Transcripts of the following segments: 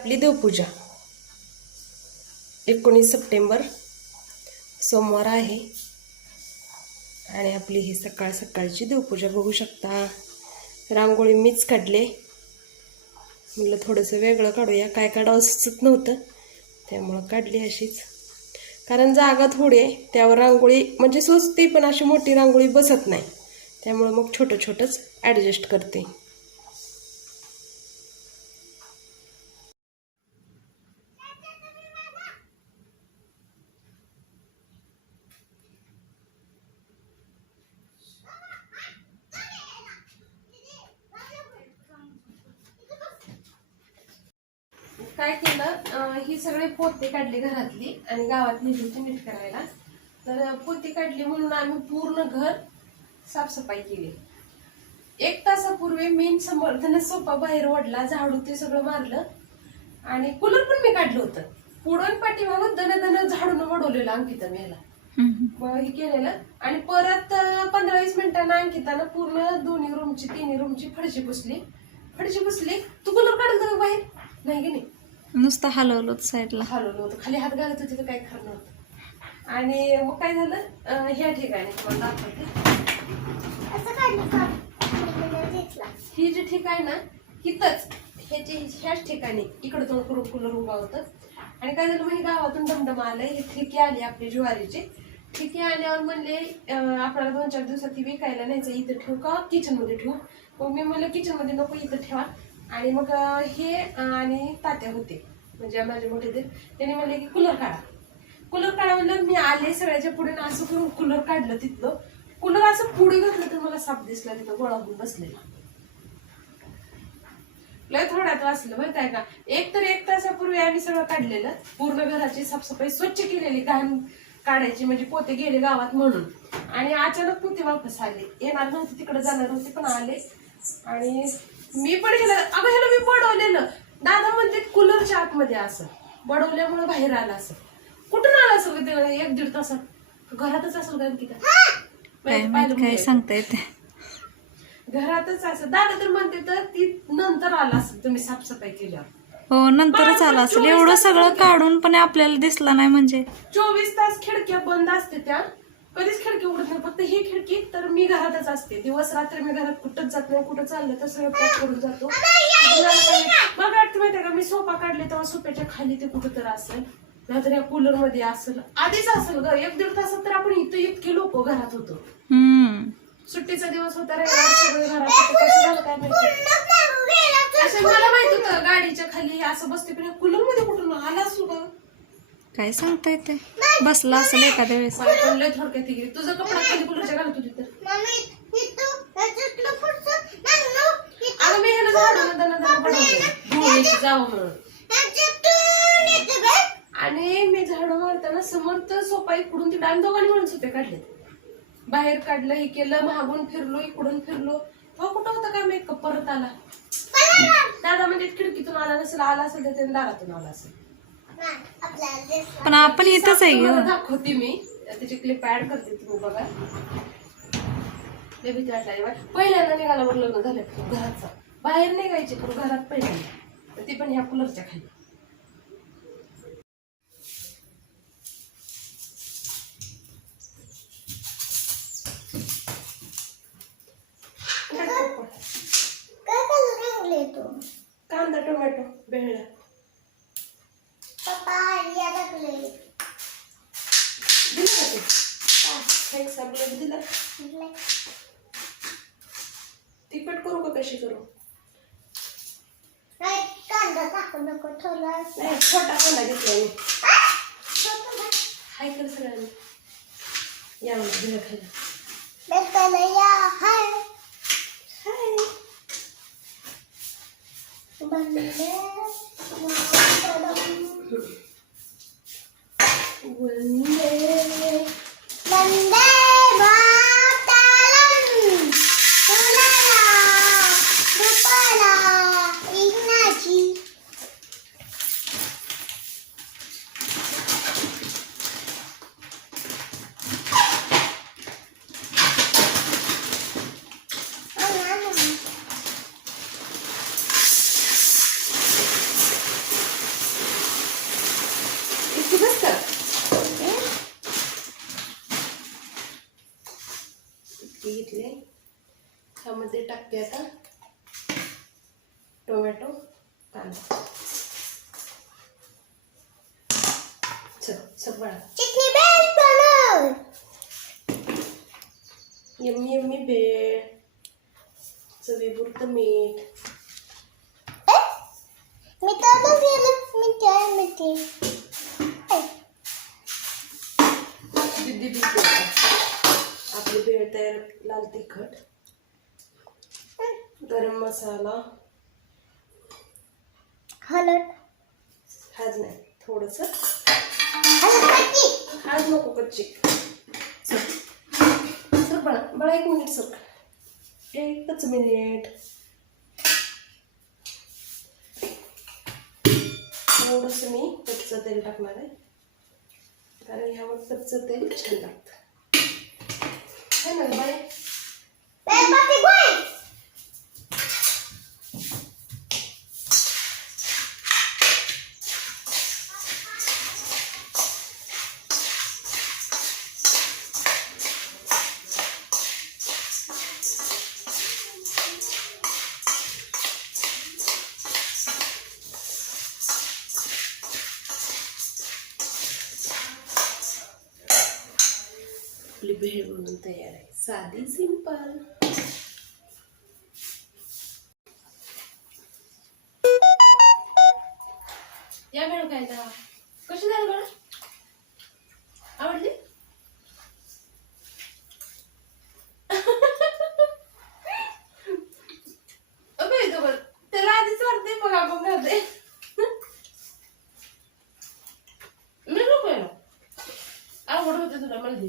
आपली देवपूजा 19 सप्टेंबर सोमवार आहे आणि आपली ही सकाळ सकाळची देवपूजा बघू शकता. रांगोळी मीच काढले, म्हटलं थोडंसं वेगळं काढूया, काय काढावं सुचत नव्हतं त्यामुळं काढली अशीच. कारण जागा थोडी आहे त्यावर रांगोळी म्हणजे सुचते पण अशी मोठी रांगोळी बसत नाही, त्यामुळं मग छोटं छोटंच ॲडजस्ट करते. काय केलं, ही सगळी पोती काढली घरातली आणि गावात नेली नीट करायला. तर पोती काढली म्हणून आम्ही पूर्ण घर साफसफाई केली. 1 तासापूर्वी मेन समर्थन सोफा बाहेर ओढला, झाडू ते सगळं मारलं आणि कूलर पण मी काढलं होतं. पुढून पाठीमागं दन झाडून वडवलेलं अंकिता मी ह्याला मग हे केलेलं. आणि परत 15-20 मिनिटांना अंकितानं पूर्ण दोन्ही रूमची तिन्ही रूमची फडशी पुसली. तू कूलर काढलं का बाहेर? नाही की नाही, नुसतं हलवलं साईडला, हलवलं होतं, खाली हात घालत होती तर काही खरं नव्हतं. आणि मग काय झालं, ह्या ठिकाणी तुम्हाला दाखवते, ही जी ठिकाण ना हिथंच ह्याच ठिकाणी इकडं तोंड करून कूलर उभा होतं. आणि काय झालं, मग गावातून दमदम आलंय, ही ठिकी आली आपली ज्वारीची. ठिकी आल्यावर म्हणले आपल्याला 2-4 दिवसात ती विकायला न्यायचं, इथं ठेवू का किचन मध्ये ठेवू? मग मी म्हणलं किचन मध्ये नको, इथं ठेवा. आणि मग हे आणि तात्या होते म्हणजे माझे मोठे ते, त्यांनी म्हणले की कूलर काढा म्हणलं. मी आले सगळ्याच्या पुढे असं करून कूलर काढलं. तिथलं कूलर असं पुढे घातलं तर मला साप दिसला, तिथं गोळा होऊन बसलेला. लय थोड्यात वाचलं माहित आहे का. 1 तासापूर्वी आम्ही सगळं काढलेलं, पूर्ण घराची साफसफाई स्वच्छ केलेली, घाण काढायची म्हणजे पोते गेले गावात म्हणून. आणि अचानक पोते वापस आले, येणार नव्हते, तिकडे जाणार होते पण आले. आणि मी पण ह्याला मी बडवलेलं. दादा म्हणते कूलरच्या आतमध्ये असं बडवल्यामुळे बाहेर आलं. असं कुठून आलं असेल ते 1-1.5 तासात? घरातच असेल का की काय सांगता येते, घरातच असं. दादा तर म्हणते तर ती नंतर आला असेल तुम्ही साफसफाई केल्यावर. हो नंतरच आला असेल. एवढं सगळं काढून पण आपल्याला दिसला नाही म्हणजे. 24 तास खिडक्या बंद असते, त्या कधीच खिडकी उघडत नाही. फक्त ही खिडकी तर मी घरातच असते दिवस रात्र. मी घरात कुठंच जात नाही, कुठं चाललं तर सगळं पॅक करून जातो. मला वाटतं माहितीये का, मी सोफा काढले तेव्हा सोफ्याच्या खाली ते कुठं तर असेल, नाहीतर या कूलर मध्ये असेल, आधीच असेल ग. 1-1.5 तासात तर आपण इथं इतके लोक घरात होतो. सुट्टीचा दिवस होता, रविवार, सगळे घरात होते. कसं झालं काय माहिती. असं मला माहित होतं गाडीच्या खाली असं बसते, पण कूलर मध्ये कुठून आला असू का काय सांगता येते. बसला असेल एखाद्या वेळेस. पण लय थोडक्यात गेली. तुझा कपडा खाली कूलरच्या घालत होती तर अगं मी ह्याला झाडून धुवायची जावं म्हणून. आणि मी झाडू मारताना समर्थ सोपा इकडून तिकडे आम्ही दोघांनी म्हणून सोपे काढले, बाहेर काढलं, हे केलं, मागून फिरलो, इकडून फिरलो. तेव्हा कुठं होतं काय माहित, परत आला. दादा म्हणजे खिडकीतून आला नसेल, आला असेल तर त्याने दारातून आला असेल. पण आपण इथंच आहे. दाखवते मी त्याची क्लिप ऍड करते, तुम्ही बघा. भीती वाटली. पहिल्यांदा निघाला बरं लग्न झालं घराचा, बाहेर निघायचे पण घरात पहिल्यांदा, ती पण ह्या कूलरच्या खाली. कांदा टोमॅटो बेळला दिला. तिखट करू का कशी करू? छोटा कांदा घेतला मी. हाय कर सगळ्यांनी या दिलं खायला. घेतले. ह्यामध्ये टाकते आता टोमॅटो, कांदा. सगळं यम्मी यम्मी भेळ, चवीपुरतं मीठ. आपली भेळ तयार. लाल तिखट, गरम मसाला, हळद नाही, थोडस हळद नको, कच्ची. सर बळा 1 मिनिट सर, 1च मिनिट. थोडस मी कच्चं तेल टाकणार आहे, कारण ह्यावर कच्चं तेल छान लागतं. है ना बाय. आपली भेळ बनवून तयार आहे, साधी सिंपल. या भेळ काय कशी झाली बरं? आवडली? त्याला आधीच वाटते, मग आपण खाते. मी नको आहे, आवड होते तुला मला.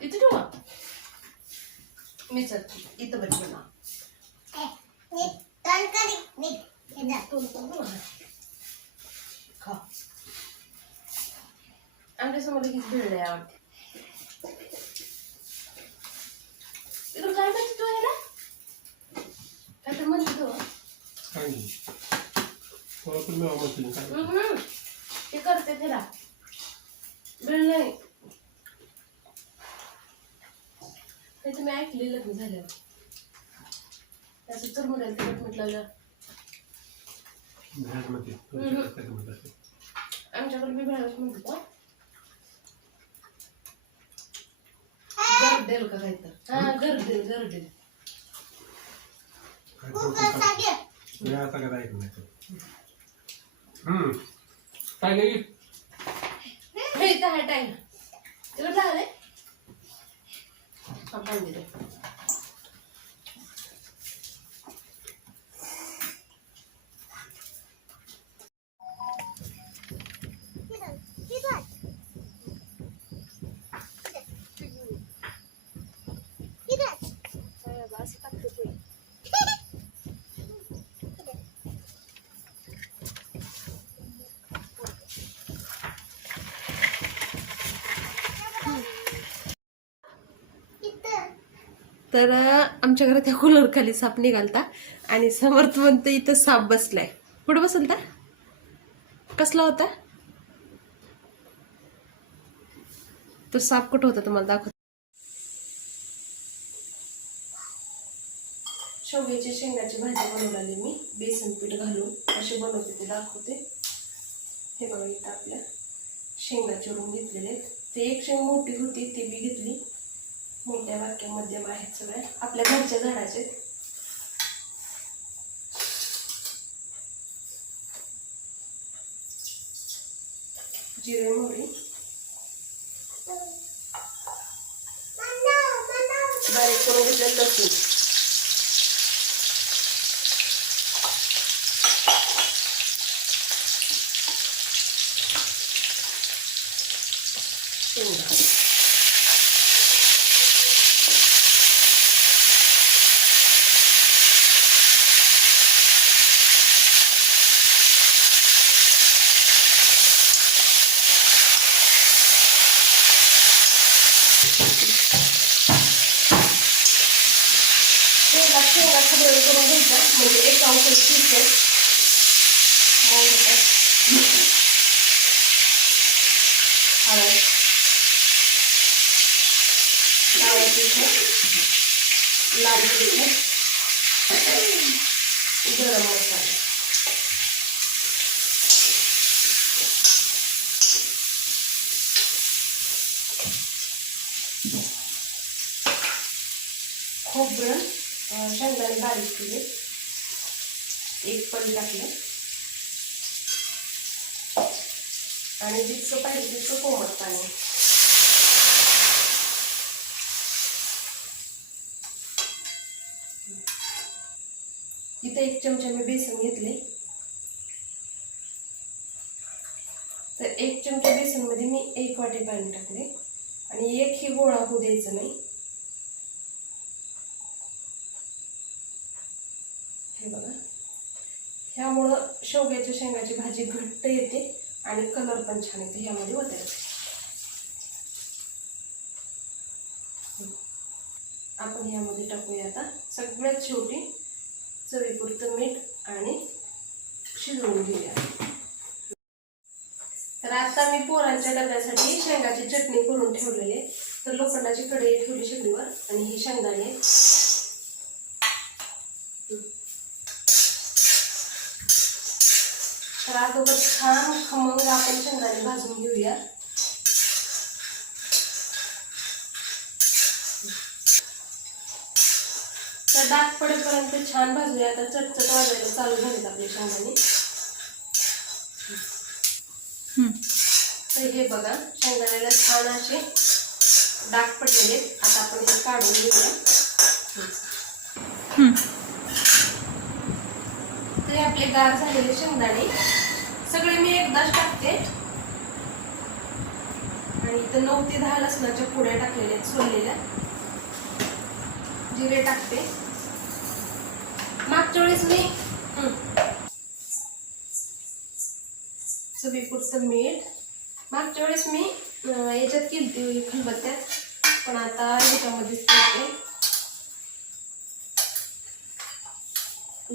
इथे ठेवा, मी चलते इथं बरी बना. खा. आमच्या समोर हीच भेळ आहे, आवडते. इकडं काय म्हणते तू ह्याला? काय तर म्हणते तू? ते करते त्याला भेळ नाही. हे तुम्ही ऐकले लग्न झाल्यावर त्याचं चुरमुऱ्याला तिखट मीठ लावलं. आमच्याकडे मी भेळच म्हणतो. गर्देल का काय तर? हा, गर्देल. टाइम तिला झालंय. आपण दिले तर आमच्या घरात त्या कूलर खाली साप निघालता आणि समर्थ म्हणते इथं साप बसलाय. कुठं बसलता? कसला होता तो साप? कुठं होता तुम्हाला दाखवतो. शेवग्याची शेंगाची भाजी बनवली मी, बेसन पीठ घालून अशी बनवते ते दाखवते. हे बघा, इथं आपल्या शेंगा चिरून घेतलेले आहेत. ते एक शेंग मोठी होती ती बी घेतली. मोठ्या वाक्या मध्यम आहेत, सगळ्या आपल्या घरच्या झाडाचे. जिरे मोहरी बारीक करून घेतलं, लसूण शेंगा लाल तिखट, गरम मसाला. खोबरं शेंगदाणे बारीक केले, एक पळी टाकलं आणि जितकं पाहिजे तितकं कोमट पाणी. इथे 1 चमचा मी बेसन घेतले. तर 1 चमचा बेसन मध्ये मी 1 वाटी पाणी टाकले आणि एकही गोळा होऊ द्यायचा नाही. हे बघा, ह्यामुळं शेवग्याच्या शेंगाची भाजी घट्ट येते आणि कलर पण छान येते. ह्यामध्ये ओतायचं. आपण ह्यामध्ये टाकूया आता सगळ्यात शेवटी चवीपुरतं मीठ आणि शिजवून घेऊया. तर आता मी पोरांच्या डब्यासाठी शेंगाची चटणी करून ठेवलेली. तर लोखंडाची कढई ठेवली शेगडीवर आणि ही शेंगदाणे तर अगोदर छान खमंग आपण शेंगदाणे भाजून घेऊया. तर डाग पडेपर्यंत छान भाजूया. आता चटचट वाजायला चालू झालेत आपले शेंगदाणे. तर हे बघा, शेंगदाण्याला छान असे डाग पडलेले. आता आपण हे काढून घेऊया. तर हे आपले गार झालेले शेंगदाणे सगळे मी एकदाच टाकते आणि इथं 9 ते 10 लसणाच्या पुड्या टाकलेल्या सोललेल्या. जिरे टाकते. मागच्या वेळेस मी चवीपुरतं मीठ मागच्या वेळेस मी याच्यात केली खलबत्त्यात, पण आता ह्याच्यामध्येच करते.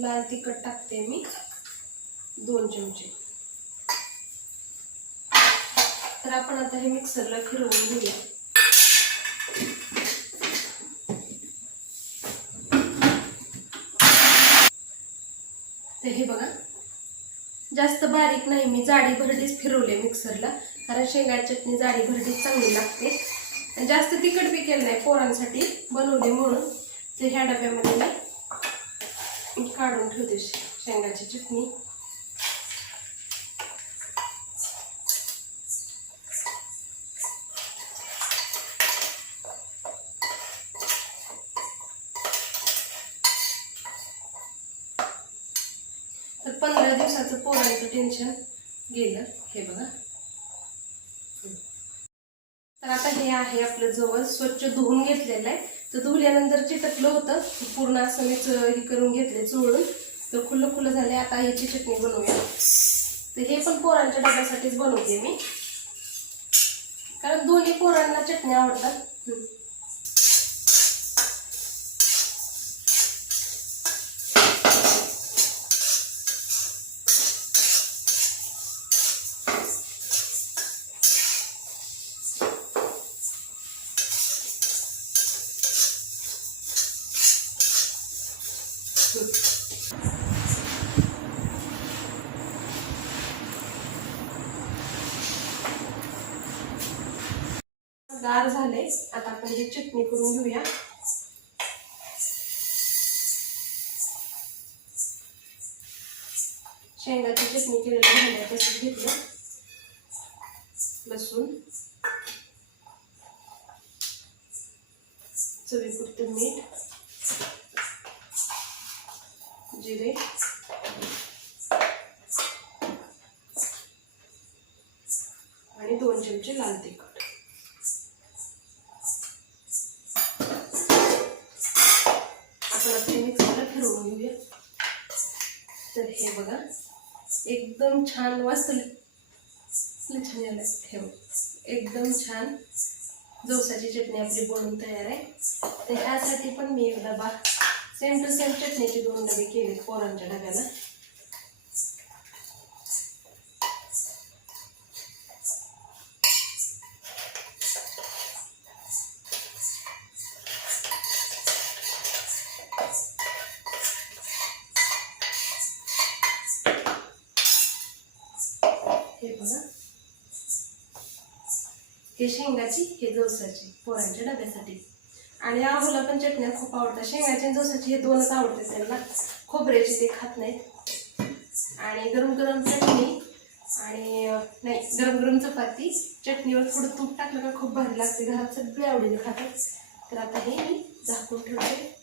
लाल तिखट टाकते मी 2 चमचे. तर आपण आता हे मिक्सरला फिरवून घेऊया. तर हे बघा, जास्त बारीक नाही, मी जाडी भरडीच फिरवले मिक्सरला, कारण शेंगाची चटणी जाडी भरडीच चांगली लागते. आणि जास्त तिखट बी केलं नाही, पोरांसाठी बनवले म्हणून. तर ह्या डब्यामध्ये मी काढून ठेवते शेंगाची चटणी. तर 15 दिवसाचं पोरांचं टेन्शन गेलं. हे बघा. तर आता हे आहे आपलं जवळ स्वच्छ धुवून घेतलेलं आहे. तर धुल्यानंतर चिटकलं होतं, पूर्ण असं मीच हे करून घेतले चोळून. तर खुल्लं खुल्लं झाले. आता याची चटणी बनवूया. तर हे पण पोरांच्या डब्यासाठीच बनवते मी, कारण दोन्ही पोरांना चटणी आवडतात. गार झाले. आता आपण ही चटणी करून घेऊया. शेंगाची चटणी केलेली भांड्यात तसंच घेतलं. लसूण, चवीपुरतं मीठ, जिरे आणि 2 चमचे लाल तिखट. आपण आता मिक्सरला फिरवून घेऊया. तर हे बघा, एकदम छान वाजतं. छान झालं. हे एकदम छान जवसाची चटणी आपली बनवून तयार आहे. तर ह्यासाठी पण मी एक डबा सेम टू सेम चटणीचे 2 डबे केले पोरांच्या डब्याला. हे बघा, हे शेंगाची, हे जवसाची पोरांच्या डब्यासाठी. आणि आहोला पण चटण्या खूप आवडतात. शेंगाची आणि जवसाची हे दोनच आवडतात त्यांना. खोबऱ्याची ते खात नाहीत. आणि गरम गरम चटणी आणि नाही, गरम गरम चपाती, चटणीवर थोडं तूप टाकलं का खूप भारी लागते. घरात सगळे आवडीने खातात. तर आता हे मी झाकून ठेवते.